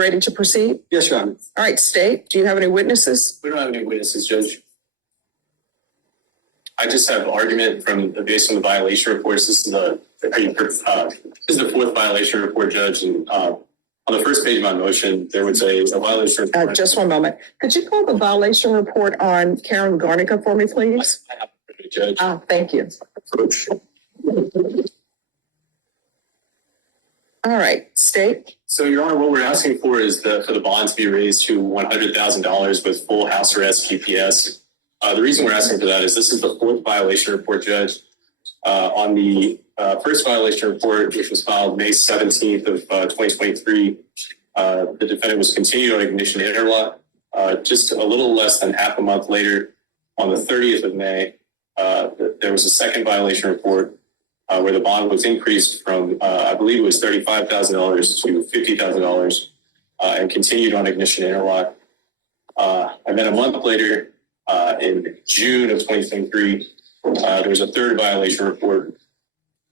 Ready to proceed? Yes, Your Honor. All right, State, do you have any witnesses? We don't have any witnesses, Judge. I just have argument based on the violation reports. This is the fourth violation report, Judge. And on the first page of my motion, there was a violation report. Just one moment. Could you call the violation report on Karen Garnica for me, please? I have it, Judge. Thank you. All right, State. So, Your Honor, what we're asking for is for the bond to be raised to $100,000 with full house arrest GPS. The reason we're asking for that is this is the fourth violation report, Judge. On the first violation report, which was filed May 17th of 2023, the defendant was continued on ignition interlock. Just a little less than half a month later, on the 30th of May, there was a second violation report where the bond was increased from, I believe it was $35,000 to $50,000 and continued on ignition interlock. And then a month later, in June of 2023, there was a third violation report.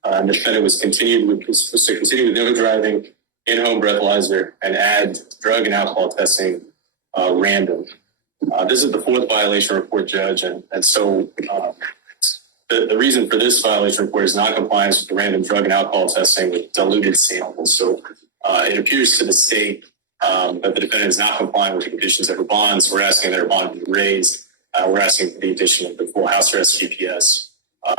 And the defendant was continued with no driving, in-home breathalyzer, and add drug and alcohol testing random. This is the fourth violation report, Judge, and so the reason for this violation report is non-compliance with the random drug and alcohol testing with diluted samples. So it appears to the state that the defendant is not complying with the conditions of her bonds. We're asking that her bond be raised. We're asking for the addition of the full house arrest GPS,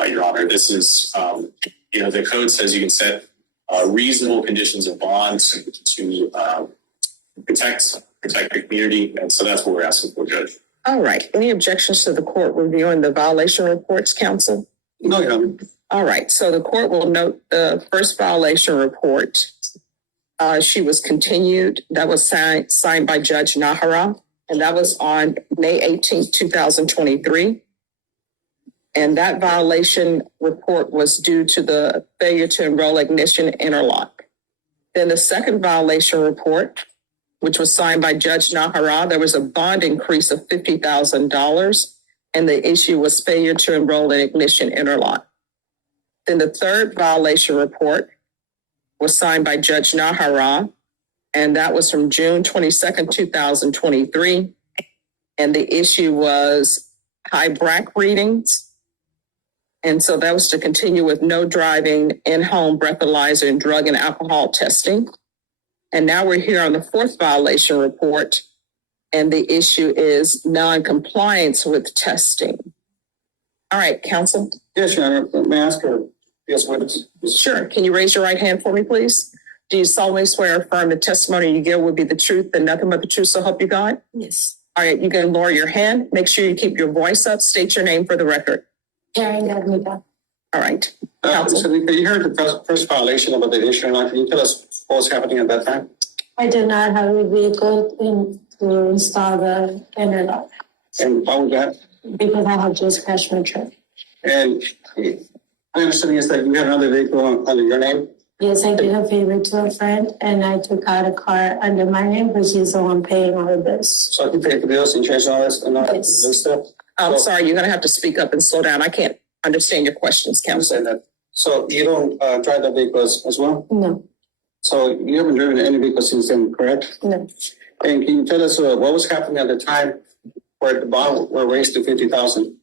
Your Honor. This is, the code says you can set reasonable conditions of bonds to protect the community, and so that's what we're asking for, Judge. All right. Any objections to the court reviewing the violation reports, counsel? No, Your Honor. All right. So the court will note the first violation report. She was continued. That was signed by Judge Nahara, and that was on May 18th, 2023. And that violation report was due to the failure to enroll ignition interlock. Then the second violation report, which was signed by Judge Nahara, there was a bond increase of $50,000, and the issue was failure to enroll in ignition interlock. Then the third violation report was signed by Judge Nahara, and that was from June 22nd, 2023. And the issue was high BRAC readings. And so that was to continue with no driving, in-home breathalyzer, and drug and alcohol testing. And now we're here on the fourth violation report, and the issue is non-compliance with testing. All right, counsel. Yes, Your Honor. May I ask her? Yes, witness. Sure. Can you raise your right hand for me, please? Do you solemnly swear or affirm the testimony you give will be the truth and nothing but the truth, so help you God? Yes. All right, you can lower your hand. Make sure you keep your voice up. State your name for the record. Karen Garnica. All right. So you heard the first violation about the issue, and can you tell us what was happening at that time? I did not have a vehicle to install the interlock And why was that? because I had just crashed my truck. And my understanding is that you had another vehicle under your name? Yes, I did a favor to a friend and I took out a car under my name because he's the one paying all of this. So you paid the bills, insurance, and all this, and all that Yes. stuff? I'm sorry, you're going to have to speak up and slow down. I can't understand your questions, I counsel. understand that. So you don't drive that vehicle as well? No, So you haven't driven any vehicle since then, correct? no. And can you tell us what was happening at the time where the bond were raised to $50,000?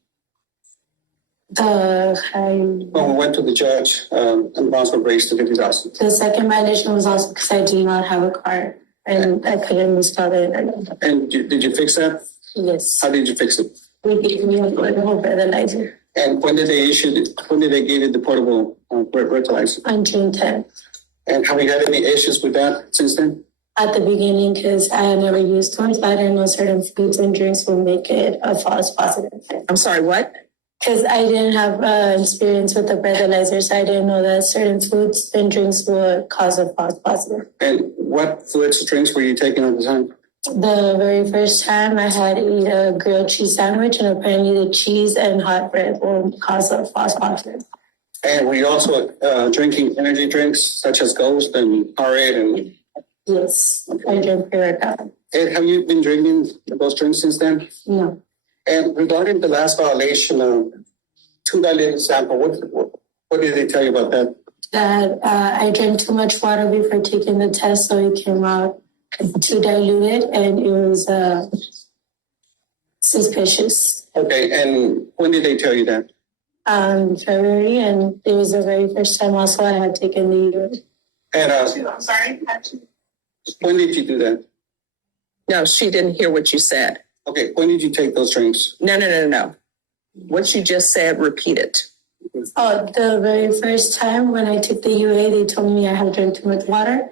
When we went to the judge and the bonds were raised to $50,000. The second violation was also because I do not have a car and I couldn't install the interlock. And did you fix that? Yes, How did you fix it? we gave me a portable breathalyzer And when did they give you the portable breathalyzer? on June 10th. And have you had any issues with that since then? At the beginning, because I had never used one, so I didn't know certain foods and drinks will make it a false positive. I'm sorry, what? Because I didn't have experience with the breathalyzer, so I didn't know that certain foods and drinks would cause a false positive. And what foods or drinks were you taking at the time? The very first time I had eat a grilled cheese sandwich, and apparently the cheese and hot bread will cause a false positive. And were you also drinking energy drinks such as Ghost and Powerade? And Yes, I drink pre-workout. And have you been drinking those drinks since then? No. And regarding the last violation of 2 diluted sample, what did they tell you about that? That I drank too much water before taking the test, so it came out too diluted, and it was suspicious. Okay, and when did they tell you that? February, and it was the very first time also I had taken the urine. And I'm sorry? when did you do that? No, she didn't hear what you said. Okay, when did you take those drinks? No. What you just said, repeat it. Oh, the very first time when I took the UA, they told me I had drank too much water.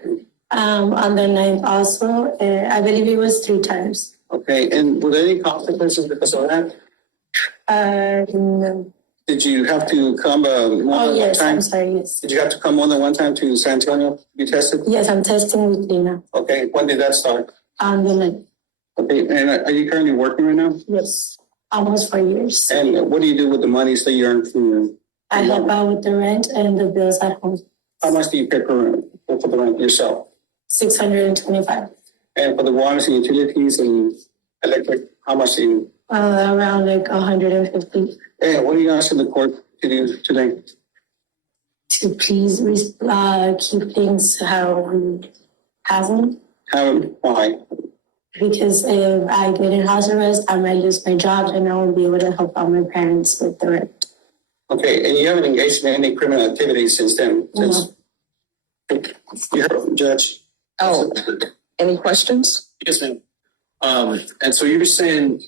On the 9th also, I believe it was 3 times. Okay, and were there any consequences because of that? No. Did you have to come more Oh, than yes, one time? I'm sorry, yes. Did you have to come more than one time to San Antonio to be tested? Yes, I'm testing weekly now. Okay, when did that start? On the 9th, Okay, and are you currently working right now? yes, almost 4 years. And what do you do with the monies that you earn from your? I help out with the rent and the bills at home, How much do you pay for the rent yourself? $625. And for the waters and utilities and electric, how much do you? Around like 150. And what are you asking the court to do today? To please keep things how we have them. Why? Because if I get in house arrest, I might lose my job and I won't be able to help out my parents with the rent. Okay, and you haven't engaged in any criminal activity since then? No. You heard from the judge? Oh, any questions? Yes, ma'am. And so you're saying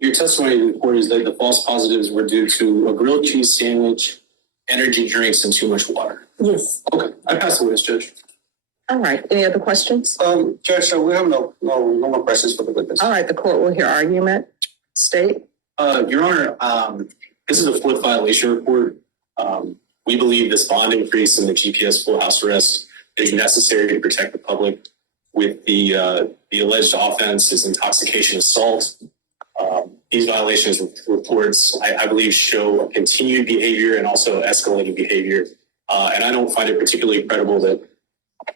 your testimony in court is that the false positives were due to a grilled cheese sandwich, energy drinks, and too much water. Yes. Okay, I pass the witness, Judge. All right, any other questions? Judge, so we have no more questions for the witness. All right, the court will hear argument. State. Your Honor, this is a 4th violation report. We believe this bond increase in the GPS full house arrest is necessary to protect the public. With the alleged offense is intoxication assault. These violations reports, I believe, show continued behavior and also escalating behavior. And I don't find it particularly credible that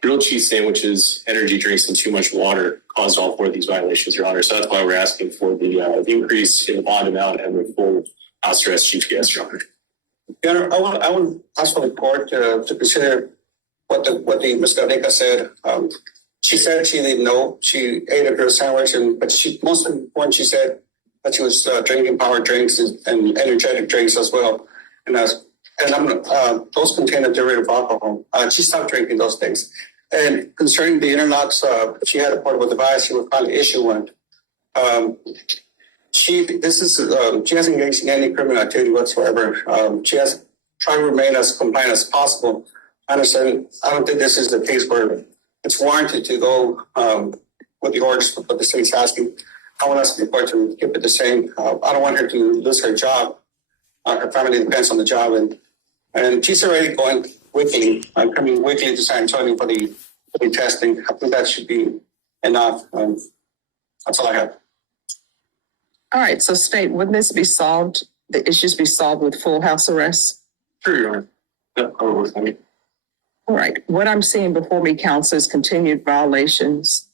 grilled cheese sandwiches, energy drinks, and too much water caused all 4 of these violations, Your Honor. So that's why we're asking for the increase in the bond amount and the full house arrest GPS, Your Honor. Your Honor, I would ask for the court to consider what the Ms. Garnica said. She said she didn't know. She ate a grilled sandwich, but most important, she said that she was drinking power drinks and energetic drinks as well. And those contain a derivative of alcohol. She stopped drinking those things. And concerning the interlocks, she had a portable device. She would probably issue one. She hasn't engaged in any criminal activity whatsoever. She has tried to remain as compliant as possible. I understand. I don't think this is the case where it's warranted to go with the orders what the state's asking. I want us to report to keep it the same. I don't want her to lose her job. Her family depends on the job, and she's already going weekly. I'm coming weekly to San Antonio for the testing. I think that should be enough. That's all I have. All right, so state, wouldn't this be solved, the issues be solved with full house arrest? Sure, Your Honor. Yeah, I'll work with me. All right, what I'm seeing before me, counsel, is continued violations